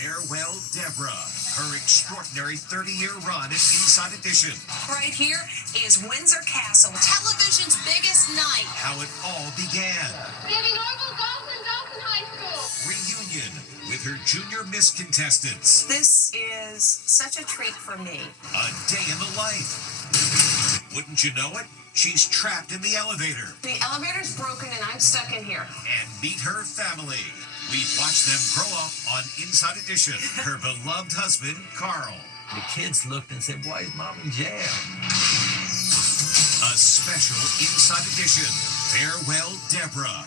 Farewell, Deborah. Her extraordinary 30-year run at Inside Edition. Right here is Windsor Castle, television's biggest night. How it all began. Giving Norval Dalton High School. Reunion with her junior Miss contestants. This is such a treat for me. A day in the life. Wouldn't you know it? She's trapped in the elevator. The elevator's broken and I'm stuck in here. And meet her family. We've watched them grow up on Inside Edition. Her beloved husband, Carl. The kids looked and said, "Why is Mom in jail?" A special Inside Edition. Farewell, Deborah.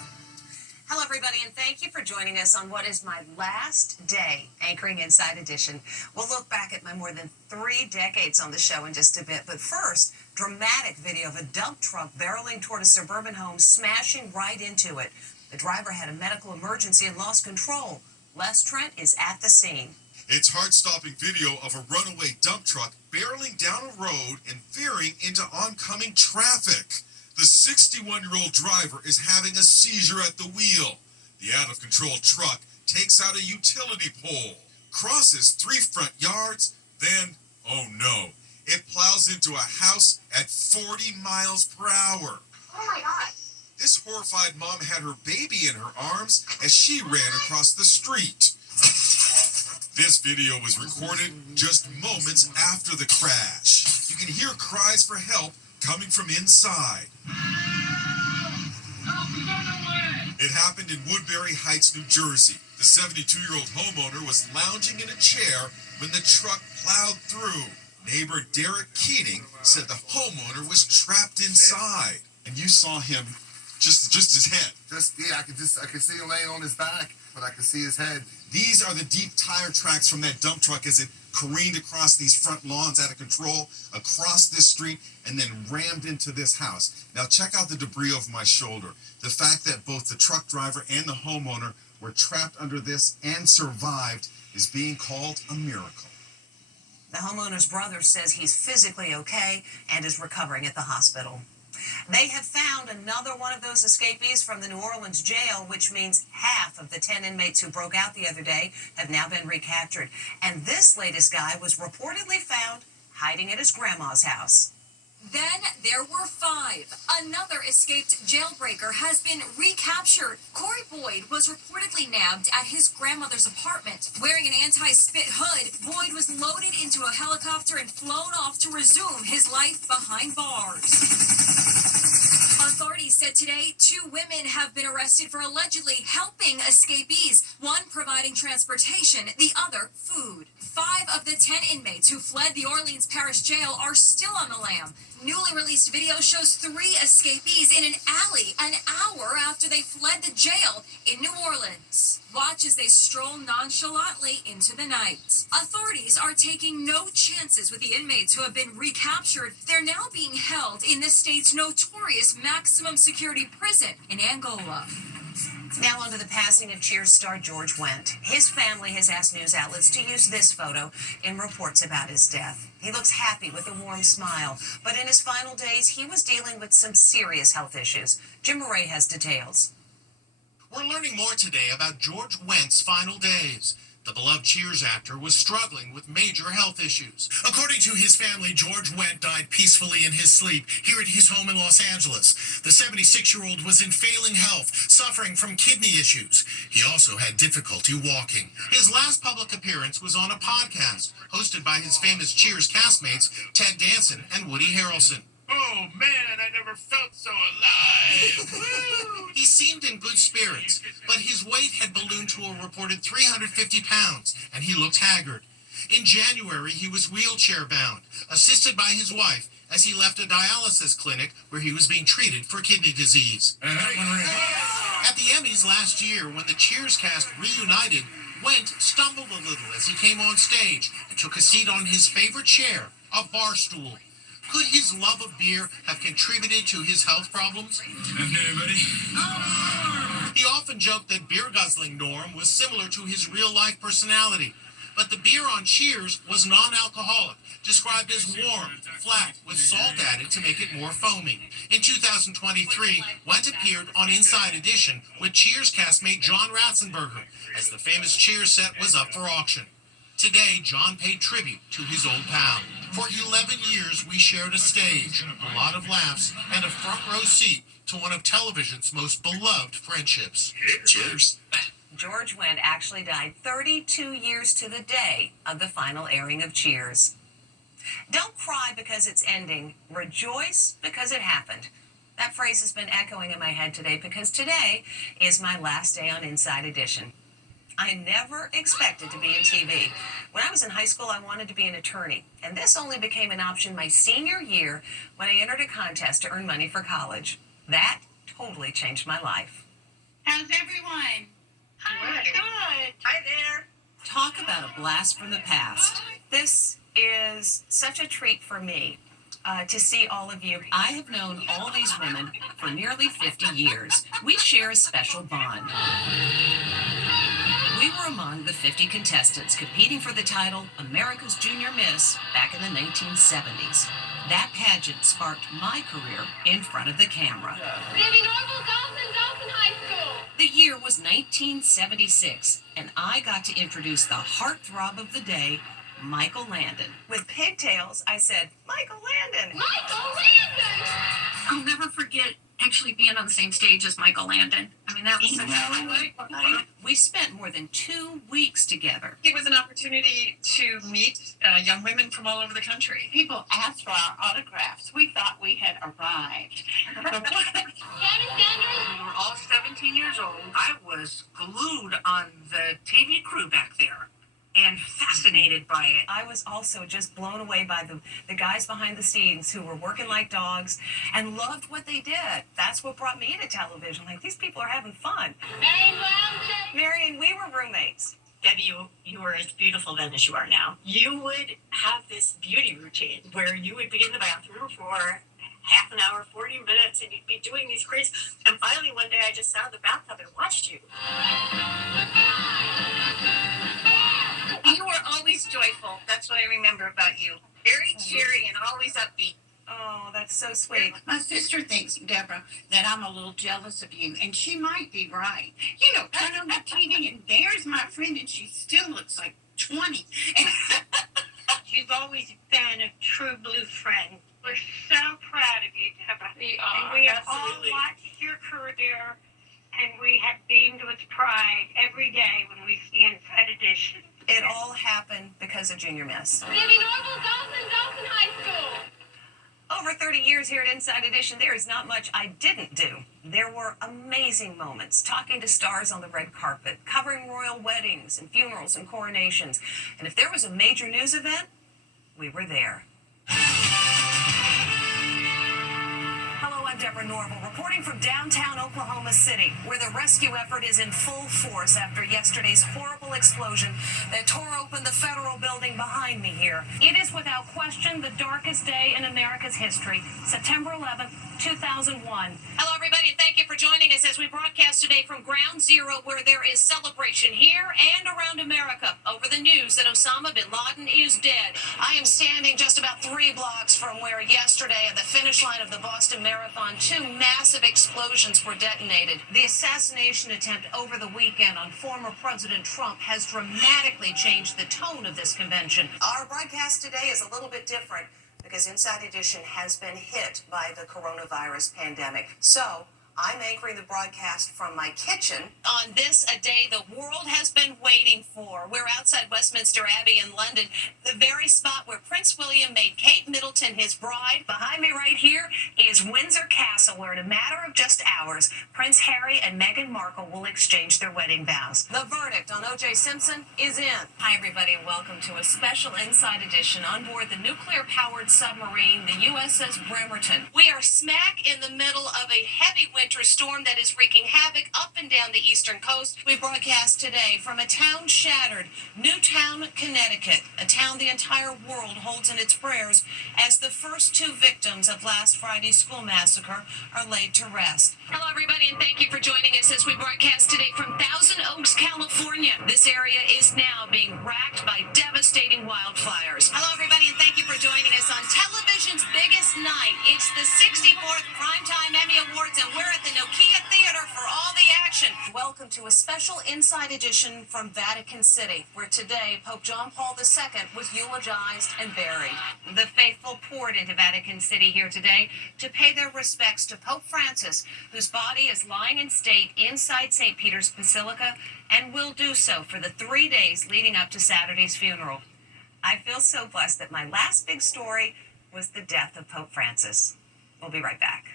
Hello, everybody, and thank you for joining us on what is my last day anchoring Inside Edition. We'll look back at my more than 3 decades on the show in just a bit, but first, dramatic video of a dump truck barreling toward a suburban home, smashing right into it. The driver had a medical emergency and lost control. Les Trent is at the scene. It's heart-stopping video of a runaway dump truck barreling down a road and veering into oncoming traffic. The 61-year-old driver is having a seizure at the wheel. The out-of-control truck takes out a utility pole, crosses 3 front yards, then, oh no, it plows into a house at 40 miles per hour. Oh my God. This horrified mom had her baby in her arms as she ran across the street. This video was recorded just moments after the crash. You can hear cries for help coming from inside. It happened in Woodbury Heights, New Jersey. The 72-year-old homeowner was lounging in a chair when the truck plowed through. Neighbor Derek Keating said the homeowner was trapped inside. And you saw him, just his head. I could see him laying on his back, but I could see his head. These are the deep tire tracks from that dump truck as it careened across these front lawns out of control, across this street, and then rammed into this house. Now check out the debris over my shoulder. The fact that both the truck driver and the homeowner were trapped under this and survived is being called a miracle. The homeowner's brother says he's physically okay and is recovering at the hospital. They have found another one of those escapees from the New Orleans jail, which means half of the 10 inmates who broke out the other day have now been recaptured. And this latest guy was reportedly found hiding at his grandma's house. Then there were 5. Another escaped jailbreaker has been recaptured. Corey Boyd was reportedly nabbed at his grandmother's apartment. Wearing an anti-spit hood, Boyd was loaded into a helicopter and flown off to resume his life behind bars. Authorities said today 2 women have been arrested for allegedly helping escapees, one providing transportation, the other food. 5 of the 10 inmates who fled the Orleans Parish Jail are still on the lam. Newly released video shows 3 escapees in an alley an hour after they fled the jail in New Orleans. Watch as they stroll nonchalantly into the night. Authorities are taking no chances with the inmates who have been recaptured. They're now being held in the state's notorious maximum security prison in Angola. Now on to the passing of Cheers star George Wendt. His family has asked news outlets to use this photo in reports about his death. He looks happy with a warm smile, but in his final days, he was dealing with some serious health issues. Jim Murray has details. We're learning more today about George Wendt's final days. The beloved Cheers actor was struggling with major health issues. According to his family, George Wendt died peacefully in his sleep here at his home in Los Angeles. The 76-year-old was in failing health, suffering from kidney issues. He also had difficulty walking. His last public appearance was on a podcast hosted by his famous Cheers castmates Ted Danson and Woody Harrelson. Oh, man, I never felt so alive. He seemed in good spirits, but his weight had ballooned to a reported 350 pounds, and he looked haggard. In January, he was wheelchair-bound, assisted by his wife, as he left a dialysis clinic where he was being treated for kidney disease. At the Emmys last year, when the Cheers cast reunited, Wendt stumbled a little as he came on stage and took a seat on his favorite chair, a bar stool. Could his love of beer have contributed to his health problems? Anybody? He often joked that beer-guzzling Norm was similar to his real-life personality. But the beer on Cheers was non-alcoholic, described as warm, flat, with salt added to make it more foaming. In 2023, Wendt appeared on Inside Edition with Cheers castmate John Ratzenberger, as the famous Cheers set was up for auction. Today, John paid tribute to his old pal. For 11 years, we shared a stage, a lot of laughs, and a front row seat to one of television's most beloved friendships. Cheers. George Wendt actually died 32 years to the day of the final airing of Cheers. Don't cry because it's ending. Rejoice because it happened. That phrase has been echoing in my head today because today is my last day on Inside Edition. I never expected to be in TV. When I was in high school, I wanted to be an attorney, and this only became an option my senior year when I entered a contest to earn money for college. That totally changed my life. How's everyone? Hi, good. Hi there. Talk about a blast from the past. This is such a treat for me to see all of you. I have known all these women for nearly 50 years. We share a special bond. We were among the 50 contestants competing for the title America's Junior Miss back in the 1970s. That pageant sparked my career in front of the camera. Debbie Norval, Dawson High School. The year was 1976, and I got to introduce the heartthrob of the day, Michael Landon. With pigtails, I said, Michael Landon! Michael Landon! I'll never forget actually being on the same stage as Michael Landon. I mean, that was such a We spent more than 2 weeks together. It was an opportunity to meet young women from all over the country. People asked for our autographs. We thought we had arrived. Janice Sanders. We were all 17 years old. I was glued on the TV crew back there and fascinated by it. I was also just blown away by the guys behind the scenes who were working like dogs and loved what they did. That's what brought me to television. Like, these people are having fun. Marion Brown. Marion, we were roommates. Debbie, you were as beautiful then as you are now. You would have this beauty routine where you would be in the bathroom for half an hour, 40 minutes, and you'd be doing these crazy. And finally, one day, I just sat in the bathtub and watched you. You were always joyful. That's what I remember about you. Very cheery and always upbeat. Oh, that's so sweet. My sister thinks, Deborah, that I'm a little jealous of you, and she might be right. You know, turn on the TV, and there's my friend, and she still looks like 20. And You've always been a true blue friend. We're so proud of you, Deborah. We are. And we have Absolutely. all watched your career, and we have beamed with pride every day when we see Inside Edition. It all happened because of Junior Miss. Debbie Norval, Dawson High School. Over 30 years here at Inside Edition, there is not much I didn't do. There were amazing moments, talking to stars on the red carpet, covering royal weddings and funerals and coronations. And if there was a major news event, we were there. Hello, I'm Deborah Norval, reporting from downtown Oklahoma City, where the rescue effort is in full force after yesterday's horrible explosion that tore open the federal building behind me here. It is without question the darkest day in America's history, September 11th, 2001. Hello, everybody, and thank you for joining us as we broadcast today from Ground Zero, where there is celebration here and around America over the news that Osama bin Laden is dead. I am standing just about 3 blocks from where yesterday at the finish line of the Boston Marathon, 2 massive explosions were detonated. The assassination attempt over the weekend on former President Trump has dramatically changed the tone of this convention. Our broadcast today is a little bit different because Inside Edition has been hit by the coronavirus pandemic. So I'm anchoring the broadcast from my kitchen on this, a day the world has been waiting for. We're outside Westminster Abbey in London, the very spot where Prince William made Kate Middleton his bride. Behind me right here is Windsor Castle, where in a matter of just hours, Prince Harry and Meghan Markle will exchange their wedding vows. The verdict on O.J. Simpson is in. Hi, everybody, and welcome to a special Inside Edition on board the nuclear-powered submarine, the USS Bremerton. We are smack in the middle of a heavy winter storm that is wreaking havoc up and down the eastern coast. We broadcast today from a town shack shattered. Newtown, Connecticut, a town the entire world holds in its prayers as the first two victims of last Friday's school massacre are laid to rest. Hello, everybody, and thank you for joining us as we broadcast today from Thousand Oaks, California. This area is now being racked by devastating wildfires. Hello, everybody, and thank you for joining us on television's biggest night. It's the 64th Primetime Emmy Awards, and we're at the Nokia Theater for all the action. Welcome to a special Inside Edition from Vatican City, where today Pope John Paul II was eulogized and buried. The faithful poured into Vatican City here today to pay their respects to Pope Francis, whose body is lying in state inside St. Peter's Basilica and will do so for the 3 days leading up to Saturday's funeral. I feel so blessed that my last big story was the death of Pope Francis. We'll be right back.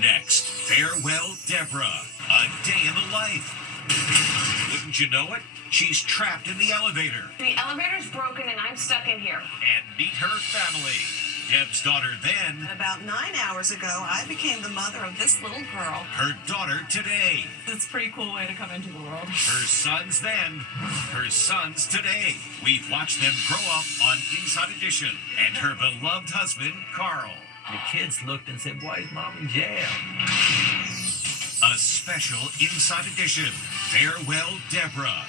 Next, Farewell Deborah, a day in the life. Wouldn't you know it? She's trapped in the elevator. The elevator's broken and I'm stuck in here. And meet her family. Deb's daughter then, About 9 hours ago, I became the mother of this little girl. her daughter today. It's a pretty cool way to come into the world. Her sons then, her sons today. We've watched them grow up on Inside Edition and her beloved husband, Carl. The kids looked and said, why is mom in jail? A special Inside Edition, Farewell Deborah.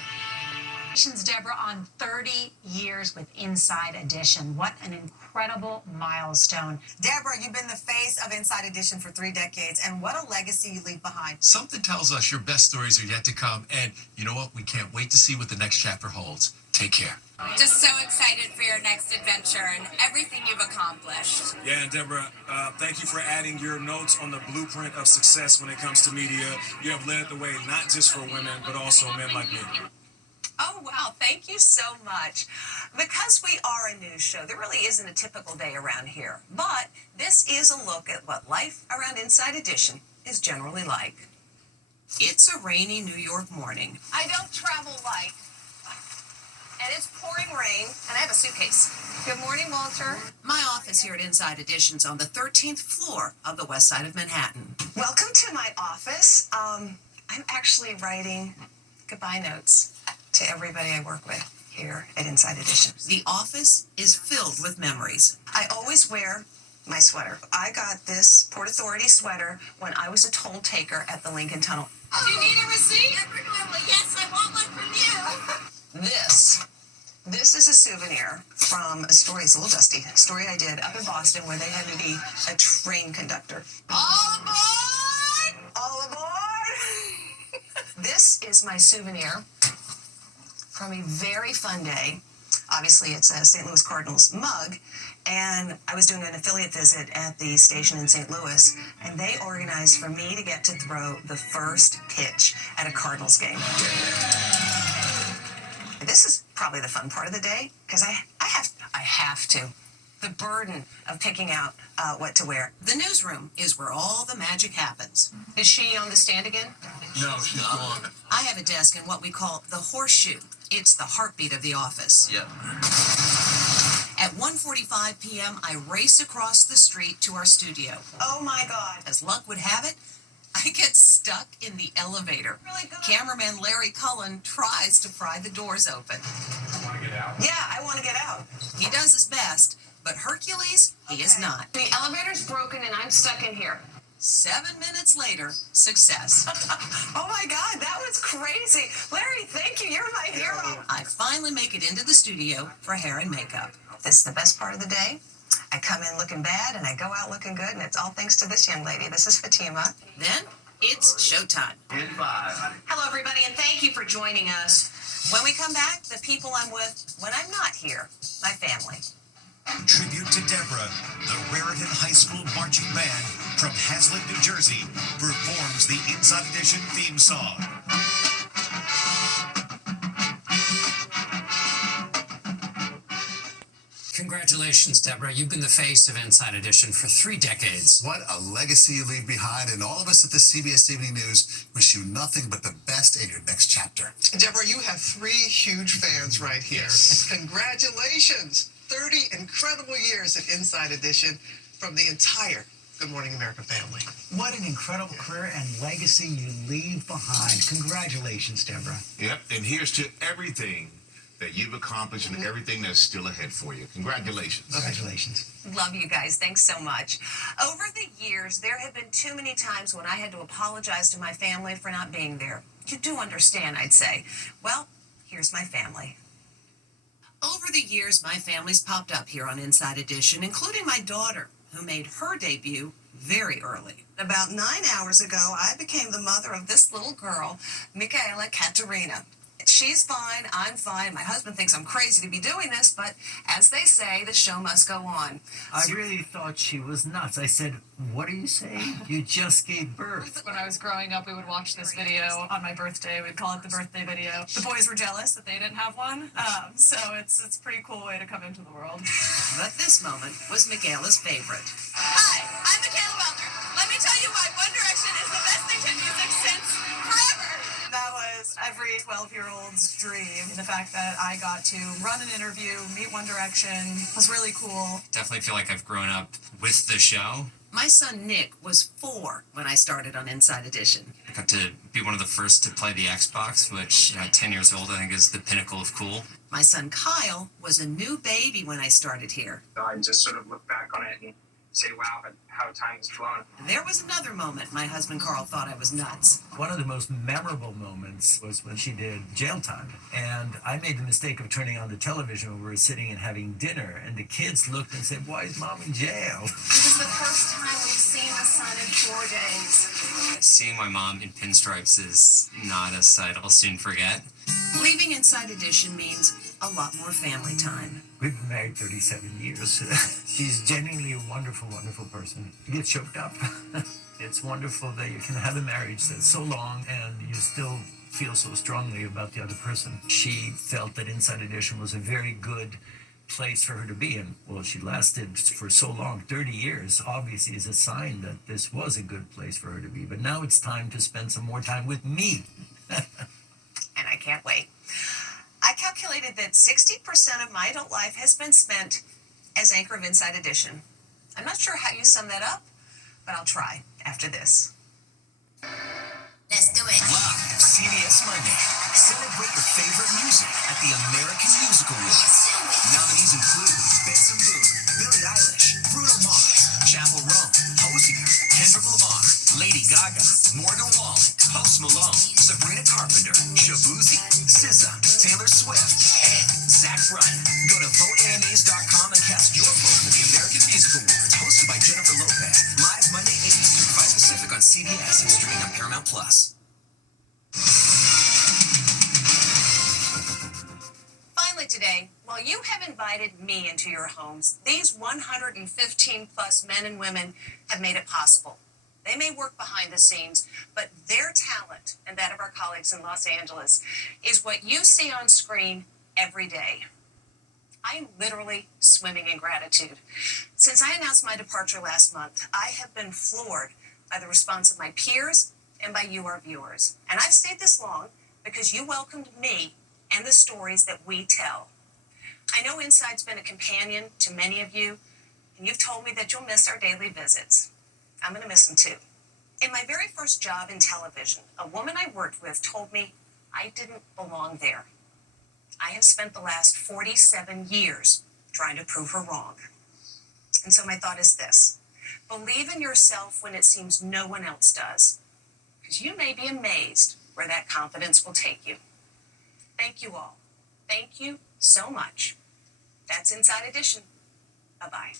Congratulations, Deborah, on 30 years with Inside Edition. What an incredible milestone. Deborah, you've been the face of Inside Edition for 3 decades, and what a legacy you leave behind. Something tells us your best stories are yet to come, and you know what? We can't wait to see what the next chapter holds. Take care. Just so excited for your next adventure and everything you've accomplished. Yeah, and Deborah, thank you for adding your notes on the blueprint of success when it comes to media. You have led the way not just for women, but also men like me. Oh, wow. Thank you so much. Because we are a news show, there really isn't a typical day around here. But this is a look at what life around Inside Edition is generally like. It's a rainy New York morning. I don't travel light. And it's pouring rain, and I have a suitcase. Good morning, Walter. My office here at Inside Edition's on the 13th floor of the west side of Manhattan. Welcome to my office. I'm actually writing goodbye notes to everybody I work with here at Inside Edition. The office is filled with memories. I always wear my sweater. I got this Port Authority sweater when I was a toll taker at the Lincoln Tunnel. Do you need a receipt? Yes, I want one from you. This is a souvenir from a story, it's a little dusty, a story I did up in Boston where they had to be a train conductor. All aboard! All aboard! This is my souvenir from a very fun day. Obviously, it's a St. Louis Cardinals mug, and I was doing an affiliate visit at the station in St. Louis, and they organized for me to get to throw the first pitch at a Cardinals game. This is probably the fun part of the day, because I have to. The burden of picking out what to wear. The newsroom is where all the magic happens. Is she on the stand again? No, she's gone. I have a desk in what we call the horseshoe. It's the heartbeat of the office. Yep. At 1:45 p.m., I race across the street to our studio. Oh my God. As luck would have it, I get stuck in the elevator. Really good. Cameraman Larry Cullen tries to pry the doors open. I want to get out. Yeah, I want to get out. He does his best, but Hercules, he is not. The elevator's broken and I'm stuck in here. 7 minutes later, success. Oh my God, that was crazy. Larry, thank you. You're my hero. I finally make it into the studio for hair and makeup. This is the best part of the day. I come in looking bad and I go out looking good, and it's all thanks to this young lady. This is Fatima. Then it's showtime. In 5. Hello, everybody, and thank you for joining us. When we come back, the people I'm with when I'm not here, my family. Tribute to Deborah, the Raritan High School Marching Band from Hazlet, New Jersey, performs the Inside Edition theme song. Congratulations, Deborah. You've been the face of Inside Edition for 3 decades. What a legacy you leave behind, and all of us at the CBS Evening News wish you nothing but the best in your next chapter. Deborah, you have 3 huge fans right here. Yes. Congratulations. 30 incredible years at Inside Edition from the entire Good Morning America family. What an incredible career and legacy you leave behind. Congratulations, Deborah. Yep, and here's to everything that you've accomplished and everything that's still ahead for you. Congratulations. Congratulations. Love you guys. Thanks so much. Over the years, there have been too many times when I had to apologize to my family for not being there. You do understand, I'd say. Well, here's my family. Over the years, my family's popped up here on Inside Edition, including my daughter, who made her debut very early. About 9 hours ago, I became the mother of this little girl, Michaela Katerina. She's fine, I'm fine. My husband thinks I'm crazy to be doing this, but as they say, the show must go on. I really thought she was nuts. I said, what are you saying? You just gave birth. When I was growing up, we would watch this video on my birthday. We'd call it the birthday video. The boys were jealous that they didn't have one, so it's a pretty cool way to come into the world. But this moment was Michaela's favorite. Hi, I'm Michaela Wellner. Let me tell you why One Direction is the best thing to music since forever. That was every 12-year-old's dream. The fact that I got to run an interview, meet One Direction was really cool. Definitely feel like I've grown up with the show. My son Nick was 4 when I started on Inside Edition. I got to be one of the first to play the Xbox, which at 10 years old I think is the pinnacle of cool. My son Kyle was a new baby when I started here. I just sort of look back on it and say, wow, how time has flown. There was another moment my husband Carl thought I was nuts. One of the most memorable moments was when she did Jail Time. And I made the mistake of turning on the television when we were sitting and having dinner. And the kids looked and said, why is Mom in jail? This is the first time we've seen the sun in 4 days. Seeing my mom in pinstripes is not a sight I'll soon forget. Leaving Inside Edition means a lot more family time. We've been married 37 years. She's genuinely a wonderful, wonderful person. You get choked up. It's wonderful that you can have a marriage that's so long and you still feel so strongly about the other person. She felt that Inside Edition was a very good place for her to be in. Well, she lasted for so long, 30 years, obviously is a sign that this was a good place for her to be. But now it's time to spend some more time with me. And I can't wait. I calculated that 60% of my adult life has been spent as anchor of Inside Edition. I'm not sure how you sum that up, but I'll try after this. Let's do it. Live CBS Monday. Celebrate your favorite music at the American Music Awards. Nominees include Benson Boone, Billie Eilish, Bruno Mars, Chappell Roan, Hozier, Kendrick Lamar, Lady Gaga, Morgan Wallen, Post Malone, Sabrina Carpenter, Shabuzi, SZA, Taylor Swift, and Zach Bryan. Go to voteamas.com and cast your vote for the American Music Awards, hosted by Jennifer Lopez. Live Monday 8 Eastern, 5 Pacific on CBS and streaming on Paramount Plus. Finally today, while you have invited me into your homes, these 115 plus men and women have made it possible. They may work behind the scenes, but their talent and that of our colleagues in Los Angeles is what you see on screen every day. I am literally swimming in gratitude. Since I announced my departure last month, I have been floored by the response of my peers and by you, our viewers. And I've stayed this long because you welcomed me and the stories that we tell. I know Inside's been a companion to many of you, and you've told me that you'll miss our daily visits. I'm going to miss them too. In my very first job in television, a woman I worked with told me I didn't belong there. I have spent the last 47 years trying to prove her wrong. And so my thought is this: believe in yourself when it seems no one else does, because you may be amazed where that confidence will take you. Thank you all. Thank you so much. That's Inside Edition. Bye-bye.